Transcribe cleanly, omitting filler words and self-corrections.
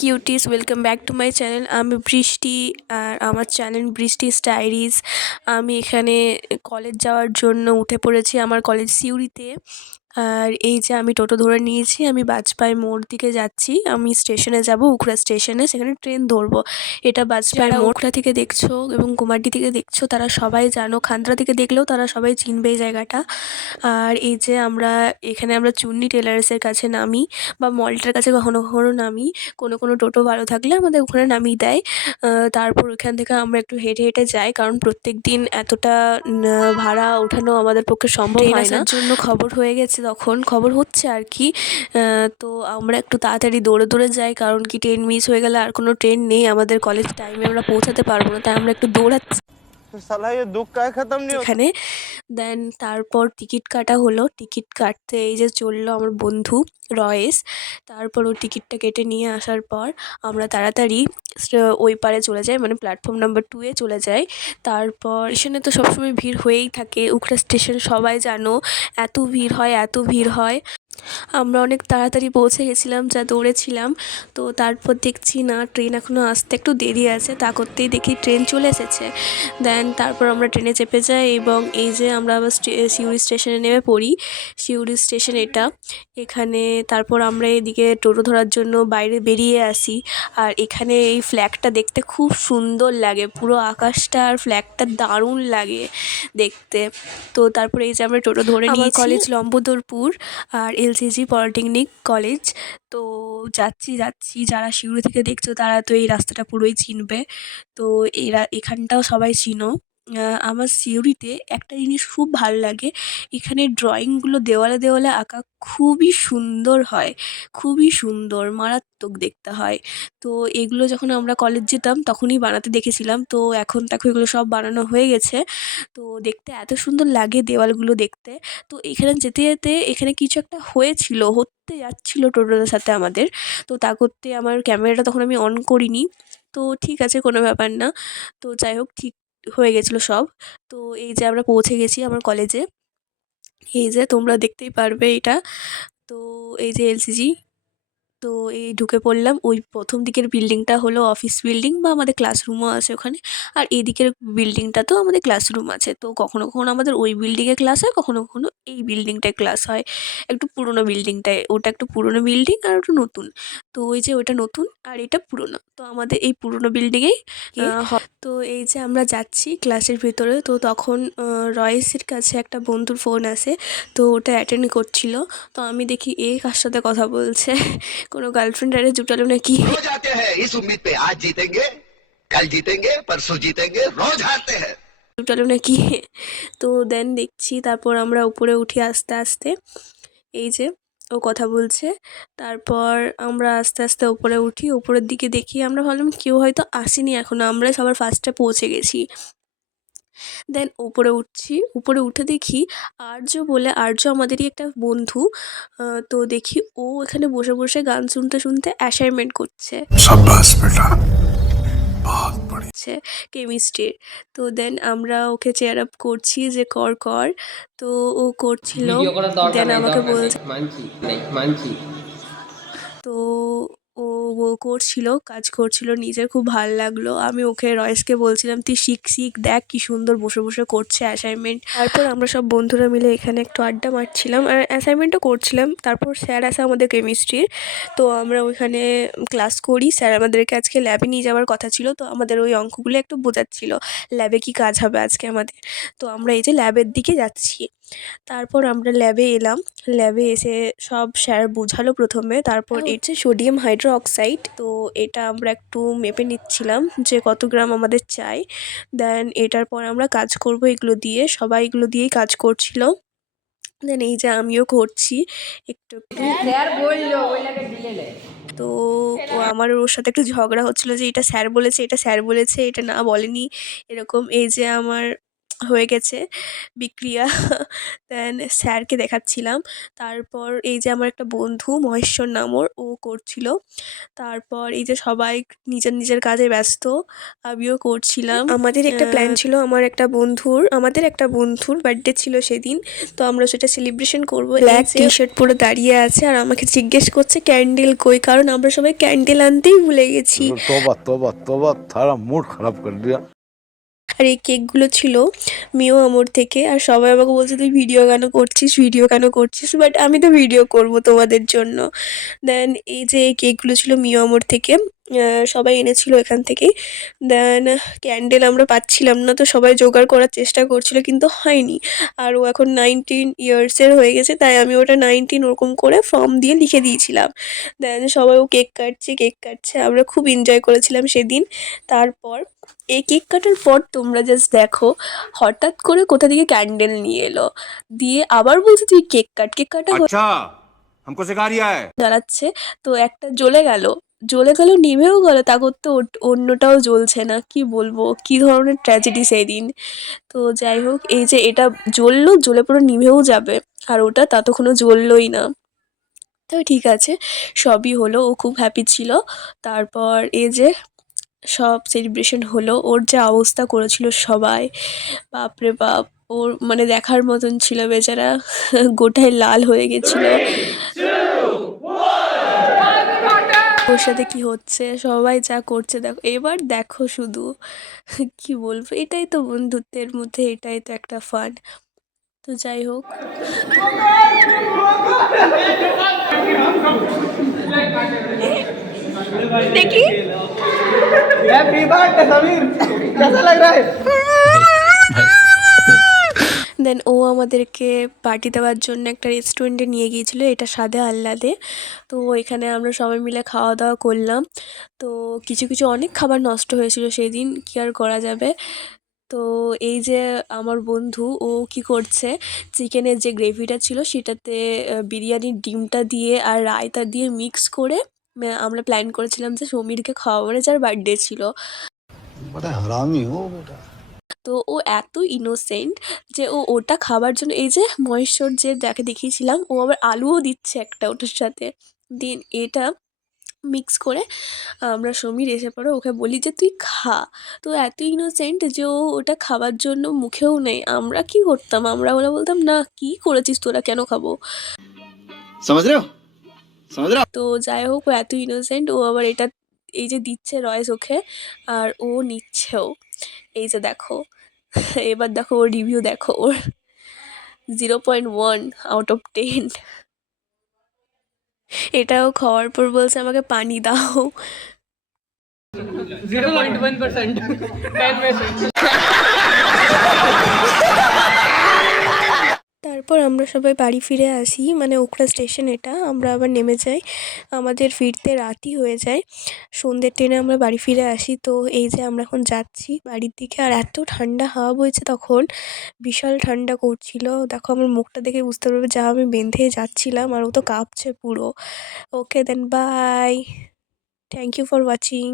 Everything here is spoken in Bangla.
Cuties, welcome back to my channel. আমি বৃষ্টি, আর আমার চ্যানেল বৃষ্টিস ডায়েরিজ। আমি এখানে কলেজ যাওয়ার জন্য উঠে পড়েছি, আমার কলেজ সিউড়িতে। আর এই যে আমি টোটো ধরে নিয়েছি, আমি বাজপাই মোড় দিকে যাচ্ছি। আমি স্টেশনে যাব, উখড়া স্টেশনে, সেখানে ট্রেন ধরবো। এটা বাজপাই মোড়। উখড়া থেকে দেখছো এবং কুমারডি থেকে দেখছো তারা সবাই জানো, খান্দ্রা থেকে দেখলেও তারা সবাই চিনবে এই জায়গাটা। আর এই যে আমরা চুন্নি টেলার্সের কাছে নামি, বা মলটার কাছে কখনো কখনো নামি। কোনো টোটো ভালো থাকলে আমাদের ওখানে নামিয়ে দেয়। তারপর ওইখান থেকে আমরা একটু হেঁটে হেঁটে যাই, কারণ প্রত্যেকদিন এতটা ভাড়া ওঠানো আমাদের পক্ষে সম্ভব হয় না। ট্রেন আসার জন্য খবর হয়ে গেছে, তখন খবর হচ্ছে আর কি। তো আমরা একটু তাড়াতাড়ি দৌড়ে দৌড়ে যাই, কারণ কি ট্রেন মিস হয়ে গেলে আর কোনো ট্রেন নেই, আমাদের কলেজ টাইমে আমরা পৌঁছাতে পারবো না, তাই আমরা একটু দৌড়াচ্ছি এখানে। দেন তারপর টিকিট কাটা হলো। টিকিট কাটতে এই যে চললো আমার বন্ধু রয়েস। তারপর ও টিকিটটা কেটে নিয়ে আসার পর আমরা তাড়াতাড়ি ওই পারে চলে যাই, মানে প্ল্যাটফর্ম নাম্বার 2 এ চলে যাই। তারপর স্টেশনে তো সবসময় ভিড় হয়েই থাকে, উখড়া স্টেশন সবাই জানো, এত ভিড় হয়, এত ভিড় হয়। আমরা অনেক তাড়াতাড়ি পৌঁছে গেছিলাম, যা দৌড়েছিলাম। তো তারপর দেখছি না, ট্রেন এখনও আসতে একটু দেরি আছে, তা করতেই দেখি ট্রেন চলে এসেছে। দেন তারপর আমরা ট্রেনে চেপে যাই, এবং এই যে আমরা আবার সিউড়ি স্টেশনে নেমে পড়ি। সিউড়ি স্টেশন এটা। এখানে তারপর আমরা এদিকে টোটো ধরার জন্য বাইরে বেরিয়ে আসি। আর এখানে এই ফ্ল্যাগটা দেখতে খুব সুন্দর লাগে, পুরো আকাশটা আর ফ্ল্যাগটা দারুণ লাগে দেখতে। তো তারপরে এই যে আমরা টোটো ধরে নিয়েছি। আমার কলেজ লম্বোদরপুর, আর এলসিজি পলিটেকনিক কলেজ। তো যাচ্ছি যারা সিউড়ি থেকে দেখছো তারা তো এই রাস্তাটা পুরোই চিনবে। তো এখানটাও সবাই চিনো। আমার সিউড়িতে একটা জিনিস খুব ভালো লাগে, এখানে ড্রয়িংগুলো দেওয়ালে দেওয়ালে আঁকা খুবই সুন্দর হয়, খুবই সুন্দর, মারাত্মক দেখতে হয়। তো এগুলো যখন আমরা কলেজ যেতাম তখনই বানাতে দেখেছিলাম, তো এখন দেখো এগুলো সব বানানো হয়ে গেছে। তো দেখতে এত সুন্দর লাগে দেওয়ালগুলো দেখতে। তো এখানে যেতে যেতে এখানে কিছু একটা হতে যাচ্ছিল টোটোটার সাথে আমাদের। তো তা করতে আমার ক্যামেরাটা তখন আমি অন করিনি। তো ঠিক আছে, কোনো ব্যাপার না। তো যাই হোক, ঠিক হয়ে গেছিলো সব। তো এই যে আমরা পৌঁছে গেছি আমার কলেজে। এই যে তোমরা দেখতেই পারবে এটা। তো এই যে এলসিজি। তো এই ঢুকে পড়লাম। ওই প্রথম দিকের বিল্ডিংটা হলো অফিস বিল্ডিং, বা আমাদের ক্লাসরুমও আছে ওখানে। আর এদিকের বিল্ডিংটাতেও আমাদের ক্লাসরুম আছে। তো কখনো কখনো আমাদের ওই বিল্ডিংয়ে ক্লাস হয়, কখনো কখনো এই বিল্ডিংটায় ক্লাস হয়। একটু পুরোনো বিল্ডিংটায়, ওটা একটু পুরোনো বিল্ডিং আর ওটা নতুন। তো ওই যে ওটা নতুন আর এটা পুরোনো, তো আমাদের এই পুরোনো বিল্ডিংয়েই তো এই যে আমরা যাচ্ছি ক্লাসের ভিতরে, তো তখন রয়েসের কাছে একটা বন্ধুর ফোন আসে। তো ওটা অ্যাটেন্ড করছিল। তো আমি দেখি এ কার সাথে কথা বলছে, কোনো গার্লফ্রেন্ড আরে জুটালো নাকি। रोज आते हैं इस उम्मीद पे आज जीतेंगे कल जीतेंगे परसों जीतेंगे रोज हारते हैं জুটালো নাকি। তো দেন দেখছি, তারপর আমরা উপরে উঠি আস্তে আস্তে। এই যে ও কথা বলছে। তারপর আমরা আস্তে আস্তে উপরে উঠি, উপরের দিকে দেখি, আমরা ভাবলাম কেউ হয়তো আসেনি এখনো, আমরাই সবার ফার্স্টে পৌঁছে গেছি। দেন উপরে উঠছি, উপরে উঠে দেখি আর্য আমাদেরই একটা বন্ধু। তো দেখি ও এখানে বসে বসে গান শুনতে শুনতে অ্যাসাইনমেন্ট করছে কেমিস্ট্রির। তো দেন আমরা ওকে চেয়ার আপ করছি যে কর কর। তো ও করছিল। ভিডিও করার দরকার দেন নেই, আমাকে দরকার নেই, বলছে, মানছি। তো ও ও কাজ করছিল নিজের, খুব ভাল লাগলো। আমি ওকে রয়েসকে বলছিলাম তুই শিখ দেখ কি সুন্দর বসে বসে করছে অ্যাসাইনমেন্ট। তারপর আমরা সব বন্ধুরা মিলে এখানে একটু আড্ডা মারছিলাম আর অ্যাসাইনমেন্টও করছিলাম। তারপর স্যার আসে আমাদের কেমিস্ট্রির। তো আমরা ওইখানে ক্লাস করি। স্যার আমাদেরকে আজকে ল্যাবে নিয়ে যাওয়ার কথা ছিল, তো আমাদের ওই অঙ্কগুলো একটু বোঝাচ্ছিল ল্যাবে কি কাজ হবে আজকে আমাদের। তো আমরা এই যে ল্যাবের দিকে যাচ্ছি। তারপর আমরা ল্যাবে এলাম। ল্যাবে এসে সব স্যার বোঝালো প্রথমে। তারপর হচ্ছে সোডিয়াম হাইড্রো অক্সাইড। তো এটা আমরা একটু মেপে নিচ্ছিলাম যে কত গ্রাম আমাদের চাই। দেন এটার পর আমরা কাজ করব এগুলো দিয়ে, সবাই এগুলো দিয়েই কাজ করছিল। দেন এই যে আমিও করছি একটু একটু। তো আমার ওর সাথে একটু ঝগড়া হচ্ছিল যে এটা স্যার বলেছে, এটা স্যার বলেছে, এটা না বলেনি, এরকম। এই যে আমার হয়ে গেছে বিক্রিয়া। দেন স্যারকে দেখাচ্ছিলাম। তারপর এই যে আমার একটা বন্ধু মহেশ্বর নাম ওর, ও করছিল। তারপর এই যে সবাই নিজের নিজের কাজে ব্যস্ত, আমিও করছিলাম। আমাদের একটা প্ল্যান ছিল, আমাদের একটা বন্ধুর বার্থডে ছিল সেদিন, তো আমরা সেটা সেলিব্রেশন করবো। ব্ল্যাক টি শার্ট পরে দাঁড়িয়ে আছে আর আমাকে জিজ্ঞেস করছে ক্যান্ডেল কই, কারণ আমরা সবাই ক্যান্ডেল আনতেই ভুলে গেছি। तौबा तौबा तौबा थारा मूड खराब कर दिया। আর এই কেকগুলো ছিল মিও আমোর থেকে, আর সবাই আমাকে বলছে তুই ভিডিও কেন করছিস, বাট আমি তো ভিডিও করব তোমাদের জন্য। দেন এই যে এই কেকগুলো ছিল মিও আমোর থেকে, সবাই এনেছিল এখান থেকেই। দেন ক্যান্ডেল আমরা পাচ্ছিলাম না, তো সবাই জোগাড় করার চেষ্টা করছিল কিন্তু হয়নি। আর ও এখন 19 ইয়ার্সের হয়ে গেছে, তাই আমি ওটা 19 ওরকম করে ফর্ম দিয়ে লিখে দিয়েছিলাম। দেন সবাই ও কেক কাটছে, আমরা খুব এনজয় করেছিলাম সেদিন। তারপর এই কেক কাটার পর তোমরা জাস্ট দেখো, হঠাৎ করে কোথা থেকে ক্যান্ডেল নিয়ে এলো, দিয়ে আবার বলছে তুই কেক কাটা अच्छा हमको सिखा रिया है। জ্বালাচ্ছে। তো একটা জ্বলে গেল, নিভেও গেল, তারপর তো অন্যটাও জ্বলছে না। কি বলবো, কি ধরনের ট্র্যাজেডি সেই দিন। তো যাই হোক, এই যে এটা জ্বলে পুরো নিভেও যাবে, আর ওটা ততক্ষণও জ্বললোই না। তো ঠিক আছে, সবই হলো, ও খুব হ্যাপি ছিল। তারপর এই যে সব সেলিব্রেশন হলো, ওর যা অবস্থা করেছিল সবাই, বাপরে বাপ! ওর মানে দেখার মতন ছিল বেচারা। গোটায় লাল হয়ে গেছিল। ওর সাথে কি হচ্ছে, সবাই যা করছে দেখো, এবার দেখো শুধু। কি বলবো, এটাই তো বন্ধুত্বের মধ্যে, এটাই তো একটা ফান। তো যাই হোক, দেখি हैप्पी बर्थडे समीर, कैसा लग रहा है? দেন ও আমাদেরকে পার্টি দেওয়ার জন্য একটা রেস্টুরেন্টে নিয়ে গিয়েছিলো, এটা স্বাদে আহ্লাদে। তো এখানে আমরা সবাই মিলে খাওয়া দাওয়া করলাম। তো কিছু অনেক খাবার নষ্ট হয়েছিল সেদিন, কী আর করা যাবে। তো এই যে আমার বন্ধু, ও কি করছে, চিকেনের যে গ্রেভিটা ছিল সেটাতে বিরিয়ানির ডিমটা দিয়ে আর রায়তা দিয়ে মিক্স করে আমরা প্ল্যান করেছিলাম যে সমীরকে খাওয়াবো, মানে যার বার্থডে ছিল। बड़ा हरामी हो बेटा। তো ও এত ইনোসেন্ট যে ও ওটা খাবার জন্য, এই যে মহেশ্বর যে যাকে দেখিয়েছিলাম, ও আবার আলুও দিচ্ছে একটা ওটার সাথে। দেন এটা মিক্স করে আমরা সমীর এসে পড়ে ওকে বলি যে তুই খা। তো এত ইনোসেন্ট যে ও ওটা খাবার জন্য মুখেও নেই। আমরা কি করতাম, আমরা ওরা বলতাম না কি করেছিস তোরা, কেন খাবো। समझ रहे हो? समझ रहे हो? তো যাই হোক, ও এত ইনোসেন্ট, ও আবার এটা এই যে দিচ্ছে রয়েস ওকে, আর ও নিচ্ছেও। এই যে দেখো, এবার দেখো ওর রিভিউ, দেখো ওর 0.1 আউট অফ 10। এটাও খাওয়ার পর বলছে আমাকে পানি দাও। 0.1% 10 में से। তারপর আমরা সবাই বাড়ি ফিরে আসি, মানে ওখলা স্টেশন এটা, আমরা আবার নেমে যাই। আমাদের ফিরতে রাতই হয়ে যায়, সন্ধ্যের ট্রেনে আমরা বাড়ি ফিরে আসি। তো এই যে আমরা এখন যাচ্ছি বাড়ির দিকে, আর এত ঠান্ডা হাওয়া বইছে তখন, বিশাল ঠান্ডা করছিল। দেখো আমার মুখটা দেখে বুঝতে পারবে যা আমি বেঁধে যাচ্ছিলাম, আর ও তো কাঁপছে পুরো। Okay then, bye, thank you for watching.